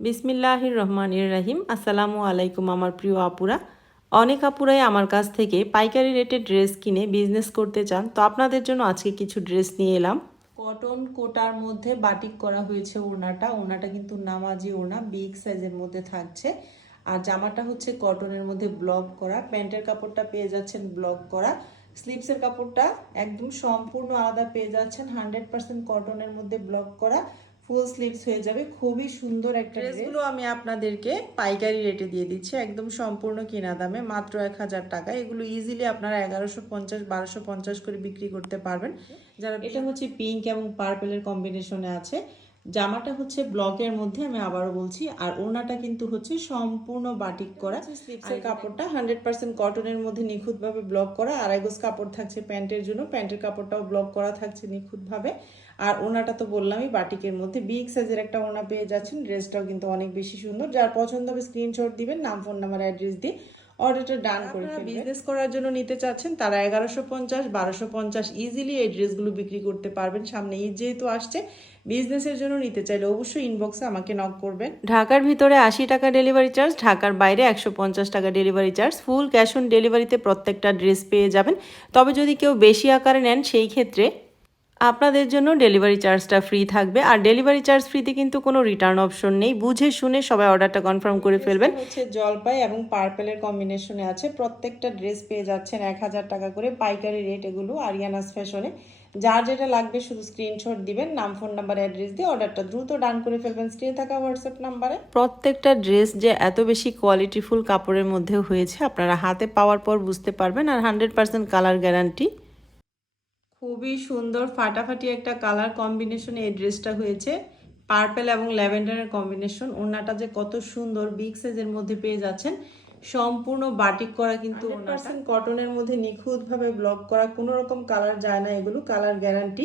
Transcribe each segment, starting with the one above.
বিসমিল্লাহির রহমানির রহিম। আসসালামু আলাইকুম আমার প্রিয় আপুরা। অনেক আপুরাই আমার কাছ থেকে পাইকারি রেটে ড্রেস কিনে বিজনেস করতে চান, তো আপনাদের জন্য আজকে কিছু ড্রেস নিয়ে এলাম। কটন কোটার মধ্যে বাটিক করা হয়েছে ওড়নাটা কিন্তু নামাজি ওড়না, বিগ সাইজের মধ্যে থাকছে। আর জামাটা হচ্ছে কটনের মধ্যে ব্লক করা, প্যান্টের কাপড়টা পেয়ে যাচ্ছেন ব্লক করা, স্লিভসের কাপড়টা একদম সম্পূর্ণ আলাদা পেয়ে যাচ্ছেন 100% কটনের মধ্যে ব্লক করা, ফুল স্লিভস হয়ে যাবে। খুবই সুন্দর একটা ড্রেসগুলো আমি আপনাদেরকে পাইকারি রেটে দিয়ে দিচ্ছি, একদম সম্পূর্ণ কিনা দামে, মাত্র 1000 টাকা। এগুলো ইজিলি আপনারা 1150 1250 করে বিক্রি করতে পারবেন। যারা এটা হচ্ছে পিঙ্ক এবং পার্পেলের কম্বিনেশনে আছে। জামাটা হচ্ছে ব্লকের মধ্যে, আমি আবারও বলছি, আর ওড়নাটা কিন্তু হচ্ছে সম্পূর্ণ বাটিক করা। স্লিভসের কাপড়টা 100% কটনের মধ্যে নিখুঁতভাবে ব্লক করা, আড়াই গজ কাপড় থাকছে প্যান্টের জন্য, প্যান্টের কাপড়টাও ব্লক করা থাকছে নিখুঁতভাবে। আর ওড়নাটা তো বললামই বাটিকের মধ্যে, বিগ সাইজের একটা ওড়না পেয়ে যাচ্ছেন। ড্রেসটাও কিন্তু অনেক বেশি সুন্দর। যার পছন্দ হবে স্ক্রিনশট দিবেন, নাম ফোন নাম্বার অ্যাড্রেস দিয়ে অর্ডারটা ডান করে ফেলবেন। বিজনেস করার জন্য নিতে চাচ্ছেন তারা 1150 1250 ইজিলি এই ড্রেসগুলো বিক্রি করতে পারবেন। সামনে ঈদ যেহেতু আসছে, বিজনেসের জন্য নিতে চাইলে অবশ্যই ইনবক্সে আমাকে নক করবেন। ঢাকার ভিতরে 80 টাকা ডেলিভারি চার্জ, ঢাকার বাইরে 150 টাকা delivery charge. Full cash on ডেলিভারিতে প্রত্যেকটা ড্রেস পেয়ে যাবেন। তবে যদি কেউ বেশি আকারে নেন সেই ক্ষেত্রে আপনাদের জন্য ডেলিভারি চার্জটা ফ্রি থাকবে। আর ডেলিভারি চার্জ ফ্রিতে কিন্তু কোনো রিটার্ন অপশন নেই। বুঝে শুনে সবাই অর্ডারটা কনফার্ম করে ফেলবেন। হচ্ছে জলপাই এবং পার্পেলের কম্বিনেশনে আছে। প্রত্যেকটা ড্রেস পেয়ে যাচ্ছেন 1000 টাকা করে পাইকারি রেট, এগুলো আরিয়ানাস ফ্যাশনে। যার যেটা লাগবে শুধু স্ক্রিনশট দিবেন, নাম ফোন নাম্বার অ্যাড্রেস দিয়ে অর্ডারটা দ্রুত ডান করে ফেলবেন স্ক্রিনে থাকা হোয়াটসঅ্যাপ নাম্বারে। প্রত্যেকটা ড্রেস যে এত বেশি কোয়ালিটিফুল কাপড়ের মধ্যে হয়েছে আপনারা হাতে পাওয়ার পর বুঝতে পারবেন। আর 100% কালার গ্যারান্টি। খুবই সুন্দর ফাটাফাটি একটা কালার কম্বিনেশনে এই ড্রেসটা হয়েছে, পার্পেল এবং ল্যাভেন্ডারের কম্বিনেশন। ওড়নাটা যে কত সুন্দর, বিগ সাইজের মধ্যে পেয়ে যাচ্ছেন, সম্পূর্ণ বাটিক করা, কিন্তু 100% কটনের মধ্যে নিখুঁতভাবে ব্লক করা, কোনো রকম কালার যায় না, এগুলো কালার গ্যারান্টি।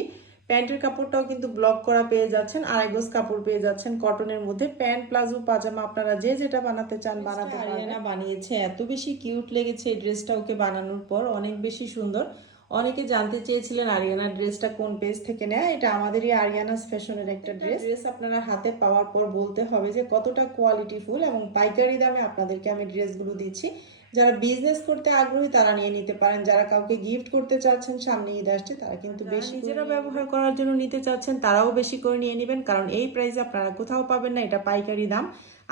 প্যান্টের কাপড়টাও কিন্তু ব্লক করা পেয়ে যাচ্ছেন, আড়াই গজ কাপড় পেয়ে যাচ্ছেন কটনের মধ্যে। প্যান্ট প্লাজো পাজামা আপনারা যে যেটা বানাতে চান বানাতে পারবেন। আরিয়ানা বানিয়েছে, এত বেশি কিউট লেগেছে এই ড্রেসটা ওকে বানানোর পর, অনেক বেশি সুন্দর। অনেকে জানতে চেয়েছিলেন আরিয়ানার ড্রেসটা কোন পেজ থেকে নেয়। এটা আমাদেরই আরিয়ানাস ফ্যাশনের একটা ড্রেস আপনারা হাতে পাওয়ার পর বলতে হবে যে কতটা কোয়ালিটিফুল, এবং পাইকারি দামে আপনাদেরকে আমি ড্রেসগুলো দিচ্ছি। যারা বিজনেস করতে আগ্রহী তারা নিয়ে নিতে পারেন, যারা কাউকে গিফট করতে চাচ্ছেন সামনে ঈদ আসছে তারা কিন্তু বেশি নিজেরা ব্যবহার করার জন্য নিতে চাচ্ছেন তারাও বেশি করে নিয়ে নেবেন, কারণ এই প্রাইসে আপনারা কোথাও পাবেন না। এটা পাইকারি দাম,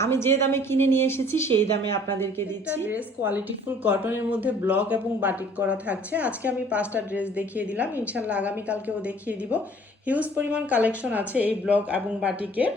আমি যে দামে কিনে নিয়ে এসেছি সেই দামে আপনাদেরকে দিচ্ছি। ড্রেস কোয়ালিটিফুল কটনের মধ্যে ব্লক এবং বাটিক করা থাকছে। আজকে আমি 5টা ড্রেস দেখিয়ে দিলাম, ইনশাল্লাহ আগামীকালকেও দেখিয়ে দিব। হিউজ পরিমাণ কালেকশন আছে এই ব্লক এবং বাটিকের।